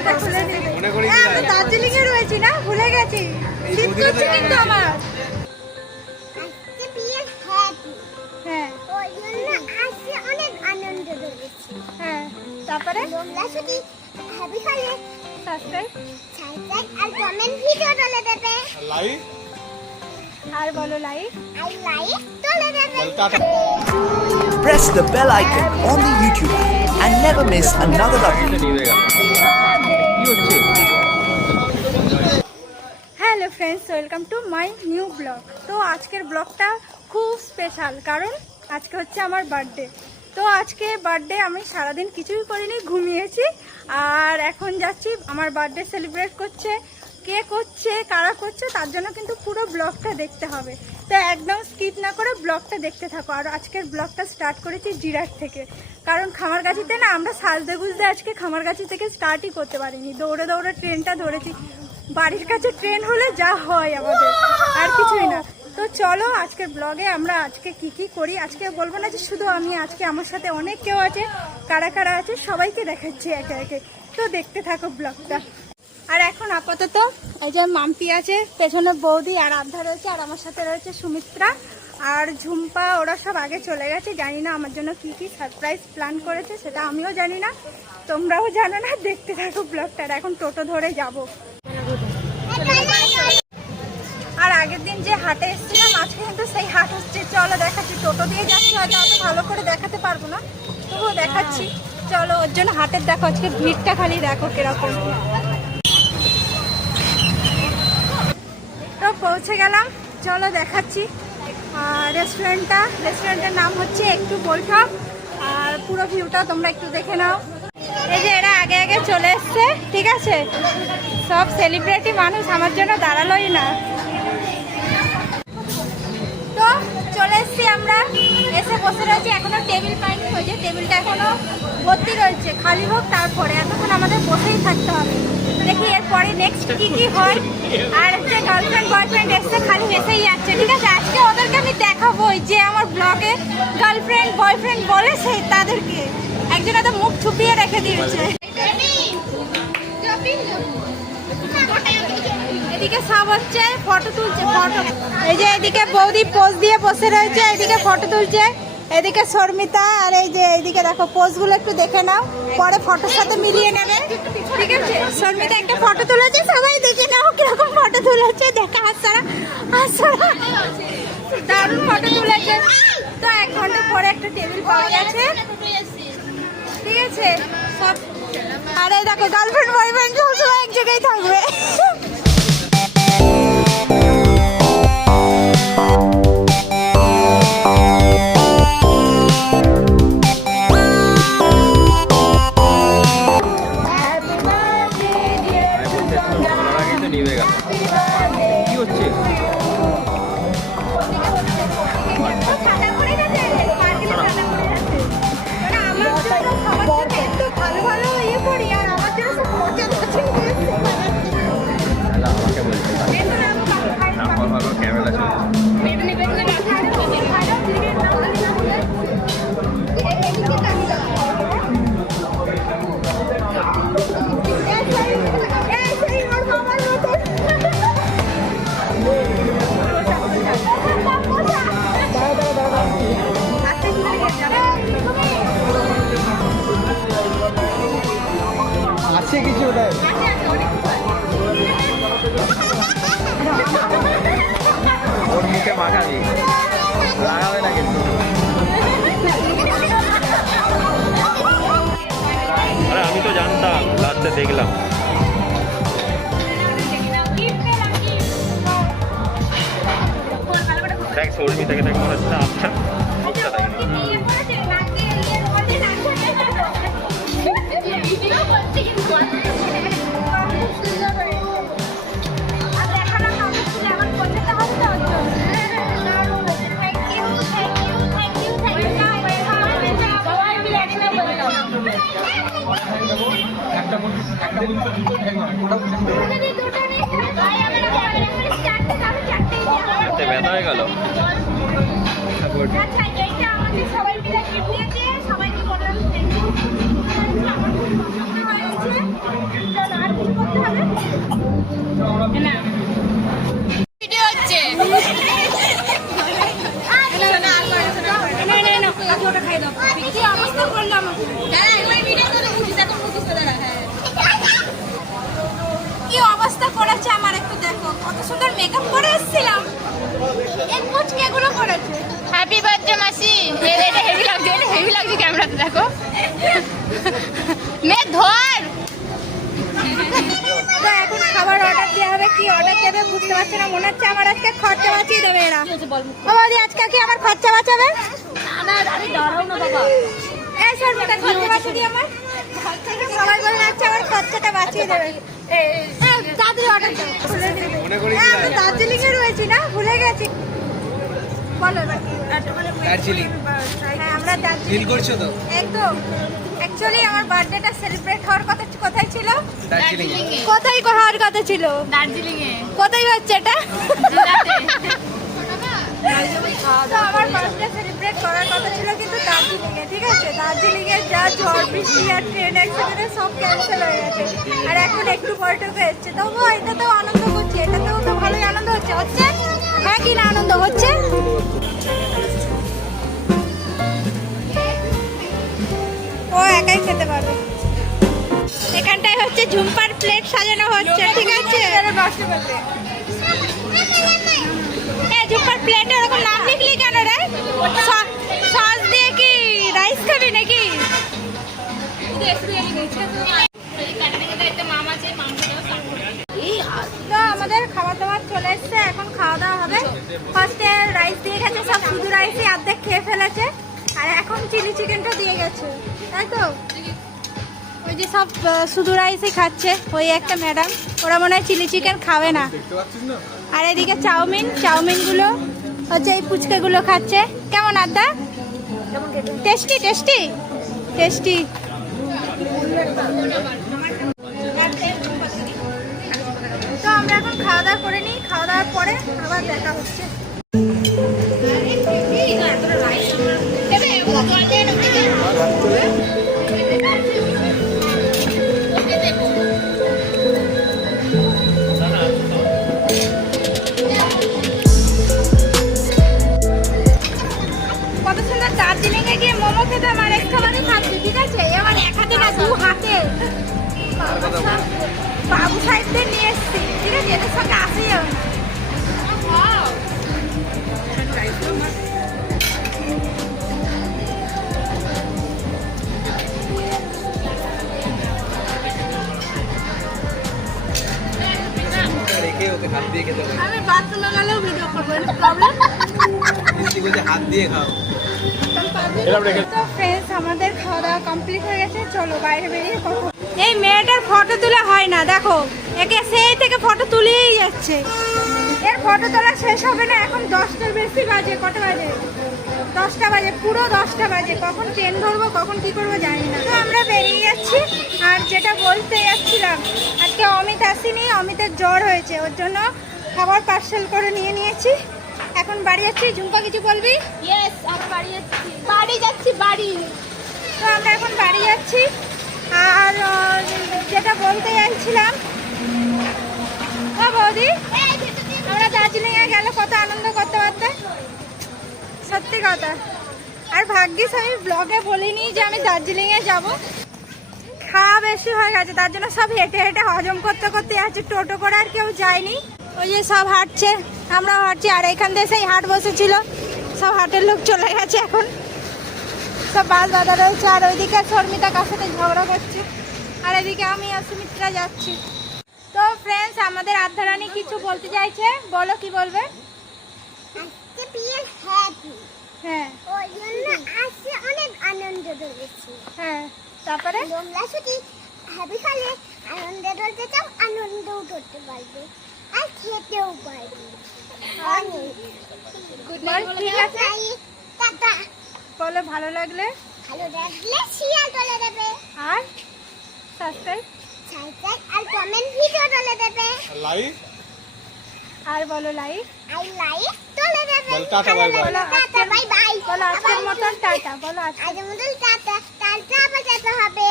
গেটটা খুলে নিই। আমরা দার্জিলিং এ রয়েছি না, ভুলে গেছি। শীত করছে কিন্তু আমার। হ্যাঁ হ্যাঁ, তারপরে আর বলো like. Press the bell icon on the YouTube app and never miss another update. Hello friends, welcome to my new blog. তো আজকের ব্লগটা খুব স্পেশাল, কারণ আজকে হচ্ছে আমার বার্থডে। তো আজকে বার্থডে আমি সারাদিন কিছুই করিনি, ঘুমিয়েছি। আর এখন যাচ্ছি আমার বার্থডে সেলিব্রেট করছে। কে করছে, কারা করছে, তার জন্য কিন্তু পুরো ব্লগটা দেখতে হবে। তো একদম স্কিপ না করে ব্লগটা দেখতে থাকো। আর আজকের ব্লগটা স্টার্ট করেছি জিরাট থেকে, কারণ খামারগাছিতে না আমরা সাজতে গুজতে আজকে খামারগাছি থেকে স্টার্টই করতে পারিনি। দৌড়ে দৌড়ে ট্রেনটা ধরেছি। বাড়ির কাছে ট্রেন হলে যা হয় আমাদের, আর কিছুই না। তো চলো আজকের ব্লগে আমরা আজকে কি করি, আজকে বলবো না যে শুধু আমি, আজকে আমার সাথে অনেক কেউ আছে। কারা কারা আছে সবাইকে দেখাচ্ছি একে একে। তো দেখতে থাকো ব্লগটা। আর এখন আপাতত এই যে মাম্পি আছে, পেছনে বৌদি আর আধ্যা রয়েছে, আর আমার সাথে রয়েছে সুমিত্রা আর ঝুম্পা। ওরা সব আগে চলে গেছে। জানি না আমার জন্য কি সারপ্রাইজ প্ল্যান করেছে, সেটা আমিও জানি না, তোমরাও জানো না। দেখতে থাকো ব্লগটা। এখন টোটো ধরে যাব। আর আগের দিন যে হাটে এসেছিলাম, আজকে কিন্তু সেই হাট হচ্ছে। চলো দেখাচ্ছি। টোটো দিয়ে যাচ্ছি, হয়তো অত ভালো করে দেখাতে পারবো না, তবুও দেখাচ্ছি। চলো, ওর জন্য হাটের দেখো, আজকে ভিড়টা খালি দেখো কিরকম। তো পৌঁছে গেলাম, চলো দেখাচ্ছি রেস্টুরেন্টের নাম হচ্ছে একটু বৈঠক। আর পুরো ভিউটা তোমরা একটু দেখে নাও। এই যে এরা আগে আগে চলে এসছে, ঠিক আছে, সব সেলিব্রিটি মানুষ, আমার জন্য দাঁড়ালোই না। তো চলে এসছি আমরা, এসে বসে রয়েছি। এখনো টেবিল পাইনি, ওই যে টেবিলটা এখনো ভর্তি রয়েছে, খালি হোক তারপরে। এতক্ষণ আমাদের বসেই থাকতে হবে। দেখি এরপরে নেক্সট কি হয়। আর যে গার্লফ্রেন্ড বয়ফ্রেন্ড এসছে, খালি এসেই যাচ্ছে, ঠিক আছে। আজকে ওদেরকে আমি দেখাবো, যে আমার ব্লগে গার্লফ্রেন্ড বয়ফ্রেন্ড বলে সেই তাদেরকে। একজনে তো মুখ ছুপিয়ে রেখে দিয়েছে। এদিকে সব হচ্ছে ফটো তুলছে, ফটো। এই যে এদিকে বৌদি পোজ দিয়ে বসে রয়েছে, এদিকে ফটো তুলছে, এদিকে শর্মিতা। আর এই যে এইদিকে দেখো, পোজগুলো একটু দেখে নাও, পরে ফটোর সাথে মিলিয়ে নেবে, ঠিক আছে। শর্মিতা একটা ফটো তুলেছে, সবাই দেখে নাও কিরকম ফটো তুলেছে। দেখা হাসারা দারুণ ফটো তুলেছে। তো 1 ঘন্টা পরে একটা টেবিল পাওয়া গেছে, ঠিক আছে সব। আরে দেখো, গার্লফ্রেন্ড বয়ফ্রেন্ড সবসময় এক জায়গায় থাকবে। কিছু ওটাই ওর মুখে মাখাবি, লাগাবে না কিন্তু। আরে আমি তো জানতাম, লাস্টে দেখলাম। দেখ শর্মিতাকে দেখ, মনে হচ্ছে আচ্ছা মুখটা দেখ। ব্যথা হয়ে গেল। সবাই মিলে গিফট দিয়েছে, সবাইকে বললাম থ্যাংক ইউ। ভিডিও হচ্ছে কি অবস্থা করলাম কি অবস্থা করেছে আমার, একটু দেখো কত সুন্দর মেকআপ করে এসেছিলাম, এই মুচকে এগুলো করেছে। হ্যাপি বার্থডে মাসি। এটা হেভি লাগছে, এটা হেভি লাগছে ক্যামেরাতে দেখো। মে ধর। তো এখন খাবার অর্ডার দেওয়া হবে, কি অর্ডার দেবে বুঝতে পারছি না, মনে হচ্ছে আমার আজকে খরচা বাঁচিয়ে দেবে এরা। ও বৌদি আজকে কি আমার খরচা বাঁচাবে? এই সর্বটা খরচা বাঁচিয়ে দিই আমার, সবাই বলে যাচ্ছে আমার খরচাটা বাঁচিয়ে দেবে। তাড়াতাড়ি অর্ডার দাও, দার্জিলিং এ রয়েছি না, ভুলে গেছি। বলো এবার কি? দার্জিলিং হ্যাঁ আমরা দার্জিলিং করছো তো একদম। অ্যাকচুয়ালি আমার বার্থডেটা সেলিব্রেট হওয়ার কথা কোথায় ছিল? দার্জিলিং কোথায় হওয়ার কথা ছিল? দার্জিলিং এ। কোথায় হচ্ছে এটা? তো আমার বার্থডে সেলিব্রেট করার কথা ছিল কিন্তু দার্জিলিং এ, ঠিক আছে? দার্জিলিং এ যা ঝড় বৃষ্টি আর ট্রেন অ্যাক্সিডেন্টে সব ক্যান্সেল হয়ে গেছে, আর এখন একটু পর্যটকে এসছে। তবুও এটাতেও আনন্দ করছি, এটাতেও তো ভালোই আনন্দ হচ্ছে। হচ্ছে হ্যাঁ কি না আনন্দ হচ্ছে? ও একাই খেতে পারবে। এখানটায় হচ্ছে ঝুম্পার প্লেট সাজানো হচ্ছে, ঠিক আছে? ঝুম্পার প্লেটে ওরকম নাম লিখলি কেন রে? সস দিয়ে কি রাইস খাবি নাকি? তো আমাদের খাবার দাবার চলে এসছে, এখন খাওয়া দাওয়া হবে। ফার্স্টে রাইস দিয়ে গেছে, সব শুধু রাইসই অর্ধেক খেয়ে ফেলেছে, আর এখন চিলি চিকেনটা দিয়ে গেছে, তাই তো? ওই যে সব শুধু রাইসই খাচ্ছে, ওই একটা ম্যাডাম, ওরা মনে হয় চিলি চিকেন খাবে না। আর এদিকে চাউমিনগুলো হচ্ছে, এই ফুচকাগুলো খাচ্ছে। কেমন আদা? Tasty tasty tasty. তো আমরা এখন খাওয়া দাওয়া করে নিই, খাওয়া দাওয়ার পরে আবার দেখা হচ্ছে। কত সুন্দর দার্জিলিং এ গিয়ে মোমো খেতে, আমার এক খাবারই খাচ্ছি, ঠিক আছে? আমার এক হাতে না, দু হাতে বাবু সাহেবদের নিয়ে এসছি, ঠিক আছে? এদের সঙ্গে আসেই যাবে না। রেখে ওকে হাত দিয়ে খেতে হবে। আমি বাথরুমে গেলেও ভিডিও করবো, প্রবলেম? বলছে হাত দিয়ে খাও। তো ফ্রেন্ডস আমাদের খাওয়া দাওয়া কমপ্লিট হয়ে গেছে, চলো বাইরে বেরিয়ে কথা। এই মেয়েটার ফটো তোলা হয় না, দেখো একে সেই থেকে ফটো তুলেই যাচ্ছে, এর ফটো তোলা শেষ হবে না। এখন 10টার বেশি বাজে, কটা বাজে? 10টা বাজে, পুরো 10টা বাজে। কখন ট্রেন ধরবো, কখন কি করবো জানি না। তো আমরা বেরিয়ে যাচ্ছি, আর যেটা বলতে যাচ্ছিলাম, আজকে অমিত আসেনি, অমিতের জ্বর হয়েছে, ওর জন্য খাবার পার্সেল করে নিয়ে নিয়েছি। এখন বাড়ি যাচ্ছি। ঝুম্পা কিছু বলবি? ইয়েস, আমি বাড়ি যাচ্ছি। বাড়ি যাচ্ছি, বাড়ি। তো আমরা এখন বাড়ি যাচ্ছি, আর যেটা বলতে যাচ্ছিলাম, ও বৌদি আমরা দার্জিলিংয়ে গেলে কত আনন্দ করতে পারতে, সত্যি কথা। আর ভাগ্যিস আমি ব্লগে বলিনি যে আমি দার্জিলিংয়ে যাব। খাওয়া বেশি হয়ে গেছে, তার জন্য সব হেঁটে হেঁটে হজম করতে করতে যাচ্ছে, টোটো করে আর কেউ যায়নি। ওই যে সব হাঁটছে, আমরাও হাঁটছি, আর এখান দিয়ে সেই হাট বসেছিল, সব হাটের লোক চলে গেছে, এখন সব বাস বাঁধা রয়েছে। আর ওইদিকে শর্মিতা কার সাথে ঝগড়া করছে, আর এদিকে আমি আর সুমিত্রা যাচ্ছি। তো ফ্রেন্ডস আমাদের আধ্যারানী কিছু বলতে চাইছে, বলো কি বলবে? হ্যাঁ ওই জন্য আজকে অনেক আনন্দ করেছি। হ্যাঁ, তারপরে তোমরা শুধু হ্যাপি হলে আনন্দ করতে চাও, আনন্দও করতে পারবে আর খেতেও পারবে। অনেক গুড নাইট, ঠিক আছে? টাটা। বলো ভালো লাগলে ভালো লাগলে শেয়ার করে দেবে, আর সাবস্ক্রাইব আর কমেন্ট ভিডিও তুলে দেবে, আর বলো লাইক আর লাইক তুলে দেবে। Tata, bye bye. Tata, bye bye. বলো আজকের মতন টাটা, বলো আজকে আজকের মতন টাটা, টাটা আবার যেতে হবে।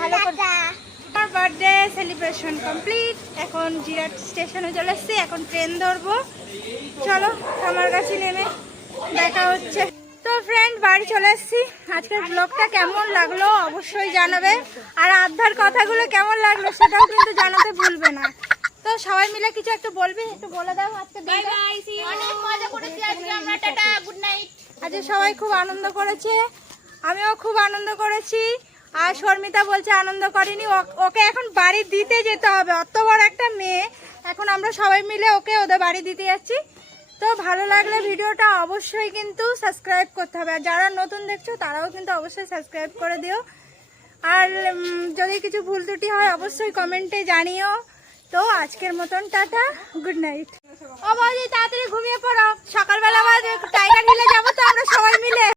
ভালো করে টাটা। আর বার্থডে সেলিব্রেশন কমপ্লিট। এখন জিরাট স্টেশনে চলে এসেছি, এখন ট্রেন ধরবো। চলো আমার কাছে নেমে দেখা হচ্ছে। তো ফ্রেন্ড বাড়ি চলে এসেছি। আজকের ব্লগটা কেমন লাগলো অবশ্যই জানাবে, আর আধ্যার কথাগুলো কেমন লাগলো সেটাও কিন্তু জানাতে ভুলবে না। তো সবাই মিলে কিছু একটু বলবি, একটু বলে দাও আজকে দিনটা। অনেক মজা করেছি আজকে আমরা, টাটা গুড নাইট। আজকে সবাই খুব আনন্দ করেছে, আমিও খুব আনন্দ করেছি। আর শর্মিতা বলছে আনন্দ করেনি, ওকে এখন বাড়ি দিতে যেতে হবে, অত বড় একটা মেয়ে। এখন আমরা সবাই মিলে ওকে ওদের বাড়ি দিতে যাচ্ছি। তো ভালো লাগলে ভিডিওটা অবশ্যই কিন্তু সাবস্ক্রাইব করতে হবে, আর যারা নতুন দেখছো তারাও কিন্তু অবশ্যই সাবস্ক্রাইব করে দিও। আর যদি কিছু ভুল ত্রুটি হয় অবশ্যই কমেন্টে জানিও। তো আজকের মতন টাটা, গুড নাইট। ও বৌদি তাড়াতাড়ি ঘুমিয়ে পড়ো, সকালবেলা আবার টাইগার হিলে যাবো তো আমরা সবাই মিলে।